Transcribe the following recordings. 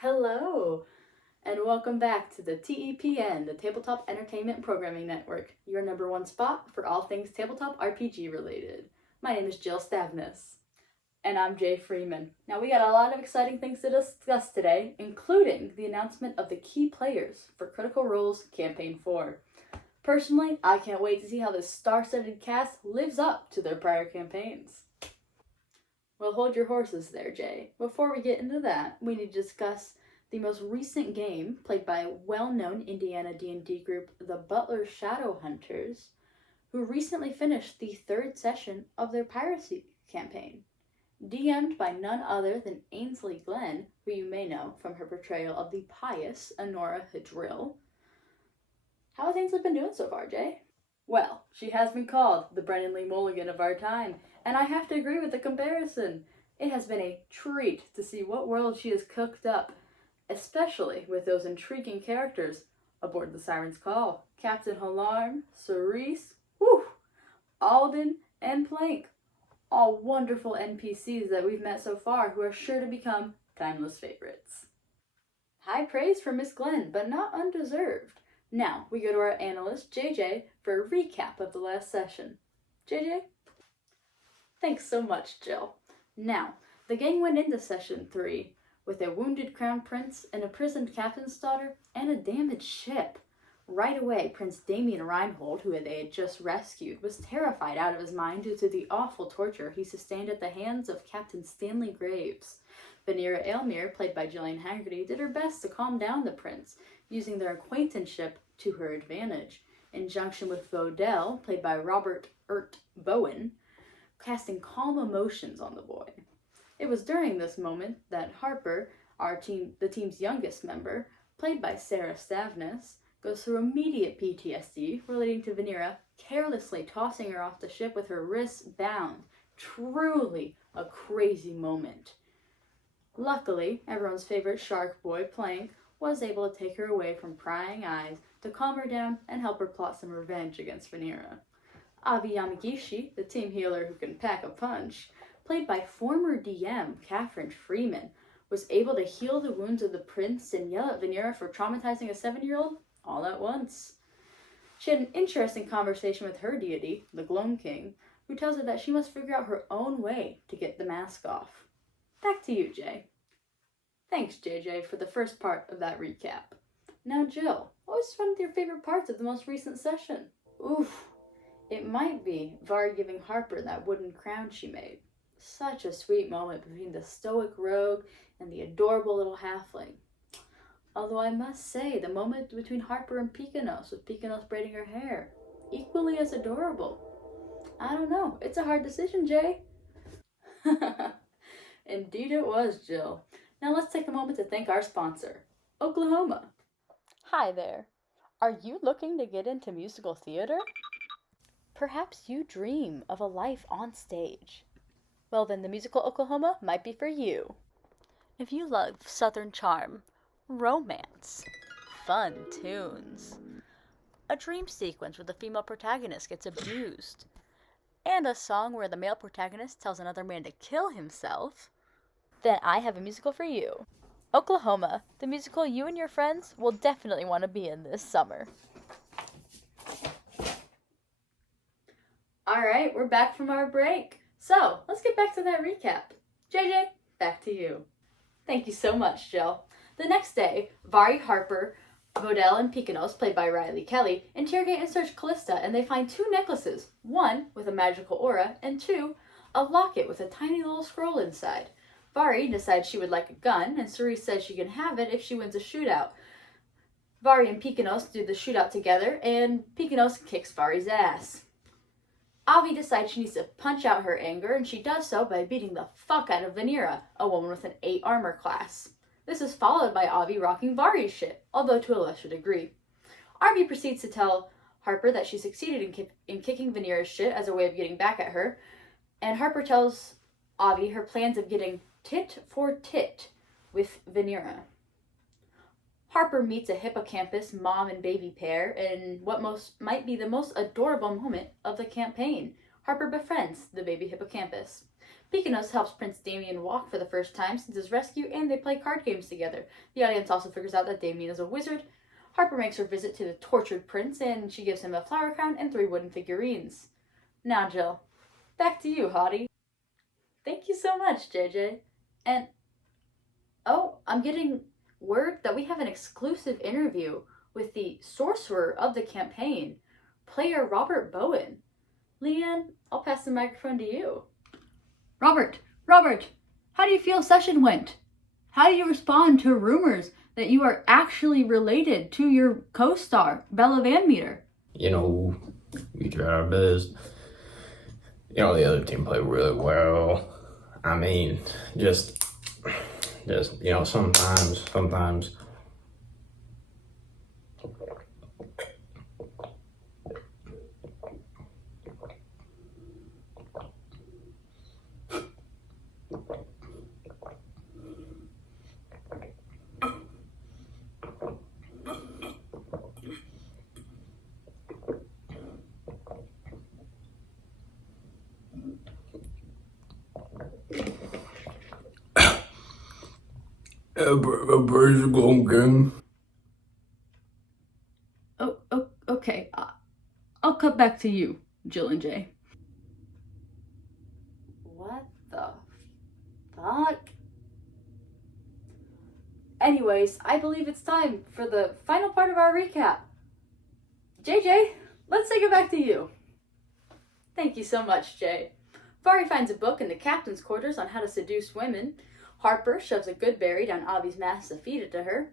Hello, and welcome back to the TEPN, the Tabletop Entertainment Programming Network, your number one spot for all things tabletop RPG related. My name is Jill Stavnis. And I'm Jay Freeman. Now, we got a lot of exciting things to discuss today, including the announcement of the key players for Critical Role's Campaign 4. Personally, I can't wait to see how this star-studded cast lives up to their prior campaigns. Well, hold your horses there, Jay. Before we get into that, we need to discuss the most recent game played by a well-known Indiana D&D group, the Butler Shadowhunters, who recently finished the third session of their piracy campaign. DM'd by none other than Ainsley Glenn, who you may know from her portrayal of the pious Honora Hadrill. How has Ainsley been doing so far, Jay? Well, she has been called the Brennan Lee Mulligan of our time, and I have to agree with the comparison. It has been a treat to see what world she has cooked up, especially with those intriguing characters aboard the Siren's Call. Captain Halarm, Cerise, Alden, and Plank. All wonderful NPCs that we've met so far who are sure to become timeless favorites. High praise for Miss Glenn, but not undeserved. Now, we go to our analyst, JJ, for a recap of the last session. JJ? Thanks so much, Jill. Now, the gang went into session 3 with a wounded crown prince, an imprisoned captain's daughter, and a damaged ship. Right away, Prince Damien Reinhold, who they had just rescued, was terrified out of his mind due to the awful torture he sustained at the hands of Captain Stanley Graves. Vanera Aylmere, played by Gillian Haggerty, did her best to calm down the prince, using their acquaintanceship to her advantage, in junction with Vodell, played by Robert Bowen, casting calm emotions on the boy. It was during this moment that Harper, the team's youngest member, played by Sarah Stavnis, goes through immediate PTSD relating to Vanera carelessly tossing her off the ship with her wrists bound. Truly a crazy moment. Luckily, everyone's favorite shark boy, Plank, was able to take her away from prying eyes to calm her down and help her plot some revenge against Vanera. Avi Yamagishi, the team healer who can pack a punch, played by former DM Catherine Freeman, was able to heal the wounds of the prince and yell at Vanera for traumatizing a 7-year-old all at once. She had an interesting conversation with her deity, the Gloam King, who tells her that she must figure out her own way to get the mask off. Back to you, Jay. Thanks, JJ, for the first part of that recap. Now, Jill, what was one of your favorite parts of the most recent session? Oof, it might be Var giving Harper that wooden crown she made. Such a sweet moment between the stoic rogue and the adorable little halfling. Although I must say, the moment between Harper and Pikanos, with Pikanos braiding her hair, equally as adorable. I don't know, it's a hard decision, Jay. Indeed it was, Jill. Now let's take a moment to thank our sponsor, Oklahoma. Hi there. Are you looking to get into musical theater? Perhaps you dream of a life on stage. Well, then the Musical Oklahoma might be for you. If you love Southern charm, romance, fun tunes, a dream sequence where the female protagonist gets abused, and a song where the male protagonist tells another man to kill himself, then I have a musical for you. Oklahoma, the musical you and your friends will definitely want to be in this summer. Alright, we're back from our break. So, let's get back to that recap. JJ, back to you. Thank you so much, Jill. The next day, Vari, Harper, Vodell, and Pikanos, played by Riley Kelly, interrogate and search Callista, and they find 2 necklaces, one with a magical aura, and 2, a locket with a tiny little scroll inside. Vari decides she would like a gun, and Cerise says she can have it if she wins a shootout. Vari and Pikanos do the shootout together, and Pikanos kicks Vari's ass. Avi decides she needs to punch out her anger, and she does so by beating the fuck out of Vanera, a woman with an 8 armor class. This is followed by Avi rocking Vari's shit, although to a lesser degree. Avi proceeds to tell Harper that she succeeded in kicking Vanera's shit as a way of getting back at her, and Harper tells Avi her plans of getting tit for tit with Vanera. Harper meets a hippocampus mom and baby pair in what might be the most adorable moment of the campaign. Harper befriends the baby hippocampus. Peekanos helps Prince Damien walk for the first time since his rescue, and they play card games together. The audience also figures out that Damien is a wizard. Harper makes her visit to the tortured prince, and she gives him a flower crown and 3 wooden figurines. Now, Jill, back to you, hottie. Thank you so much, JJ. And, oh, I'm getting word that we have an exclusive interview with the sorcerer of the campaign, player Robert Bowen. Leanne, I'll pass the microphone to you. Robert, how do you feel session went? How do you respond to rumors that you are actually related to your co-star, Bella Van Meter? You know, we tried our best. You know, the other team played really well. I mean, just, you know, sometimes. Praise the Golden King. Oh, okay. I'll cut back to you, Jill and Jay. What the fuck? Anyways, I believe it's time for the final part of our recap. JJ, let's take it back to you. Thank you so much, Jay. Vari finds a book in the captain's quarters on how to seduce women. Harper shoves a good berry down Avi's mask to feed it to her.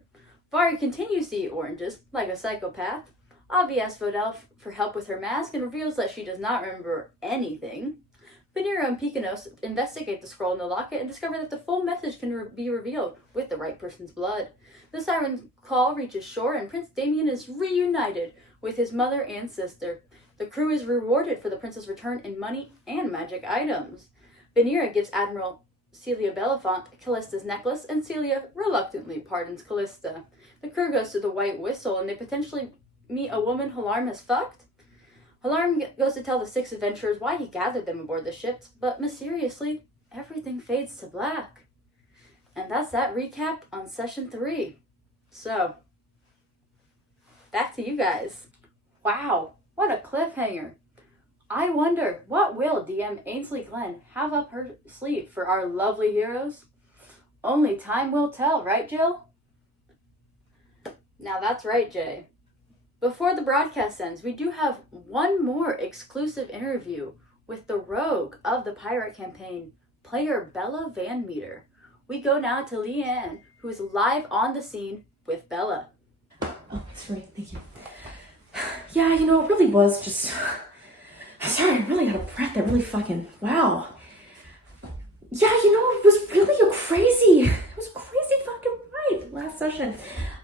Vari continues to eat oranges, like a psychopath. Avi asks Vodell for help with her mask and reveals that she does not remember anything. Vanera and Peekanos investigate the scroll in the locket and discover that the full message can be revealed with the right person's blood. The siren's call reaches shore and Prince Damien is reunited with his mother and sister. The crew is rewarded for the prince's return in money and magic items. Vanera gives Admiral Celia Bellafont Callista's necklace, and Celia reluctantly pardons Callista. The crew goes to the White Whistle, and they potentially meet a woman Halarm has fucked. Halarm goes to tell the 6 adventurers why he gathered them aboard the ships, but mysteriously, everything fades to black. And that's that recap on Session 3. So, back to you guys. Wow, what a cliffhanger. I wonder, what will DM Ainsley Glenn have up her sleeve for our lovely heroes? Only time will tell, right, Jill? Now that's right, Jay. Before the broadcast ends, we do have one more exclusive interview with the rogue of the pirate campaign, player Bella Van Meter. We go now to Leanne, who is live on the scene with Bella. Oh, that's great, thank you. Yeah, you know, it really was just... Sorry, I'm really out of breath. That really fucking, wow. Yeah, you know, it was really a crazy fucking ride last session.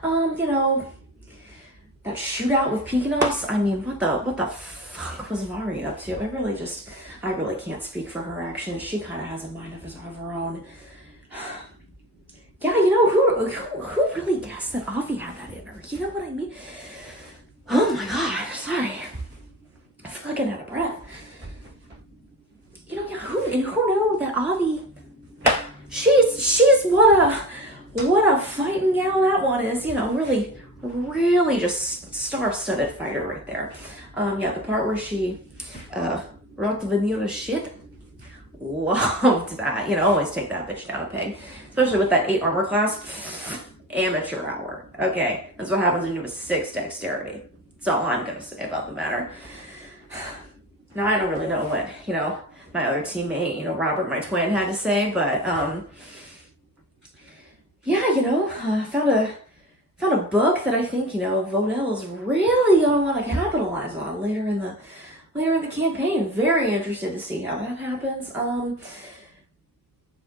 You know, that shootout with Peekanos, I mean, what the fuck was Vari up to? I really can't speak for her actions. She kind of has a mind of her own. Yeah, you know, who really guessed that Avi had that in her? You know what I mean? Oh my god, sorry. I'm fucking out of breath. You know, yeah, who knew that Avi? She's what a fighting gal that one is. You know, really just star-studded fighter right there. Yeah, the part where she wrote the vanilla shit, loved that. You know, always take that bitch down a peg, especially with that 8 armor class. Amateur hour. Okay, that's what happens when you have a 6 dexterity. That's all I'm gonna say about the matter. Now, I don't really know what, you know, my other teammate, you know, Robert, my twin, had to say, but, yeah, you know, found a book that I think, you know, Vodell's really gonna want to capitalize on later in the campaign. Very interested to see how that happens.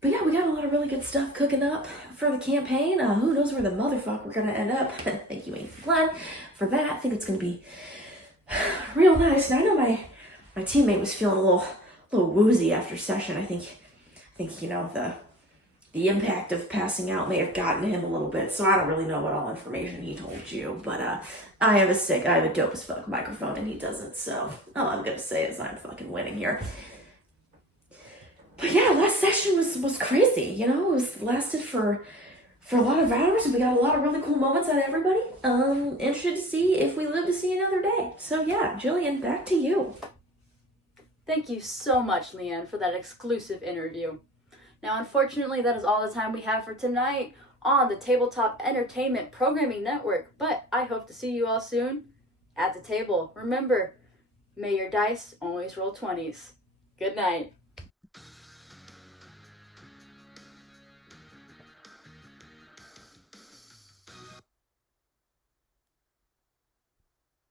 But yeah, we got a lot of really good stuff cooking up for the campaign. Who knows where the motherfucker we're gonna end up. Thank you, Ainsley Glenn, for that. I think it's gonna be real nice. And I know my teammate was feeling a little woozy after session. I think you know, the impact of passing out may have gotten to him a little bit, so I don't really know what all information he told you, but I have a dope as fuck microphone and he doesn't, so all I'm gonna say is I'm fucking winning here. But yeah, last session was crazy, you know, lasted for a lot of hours and we got a lot of really cool moments out of everybody. Interested to see if we live to see another day. So yeah, Jillian, back to you. Thank you so much, Leanne, for that exclusive interview. Now, unfortunately, that is all the time we have for tonight on the Tabletop Entertainment Programming Network, but I hope to see you all soon at the table. Remember, may your dice always roll 20s. Good night.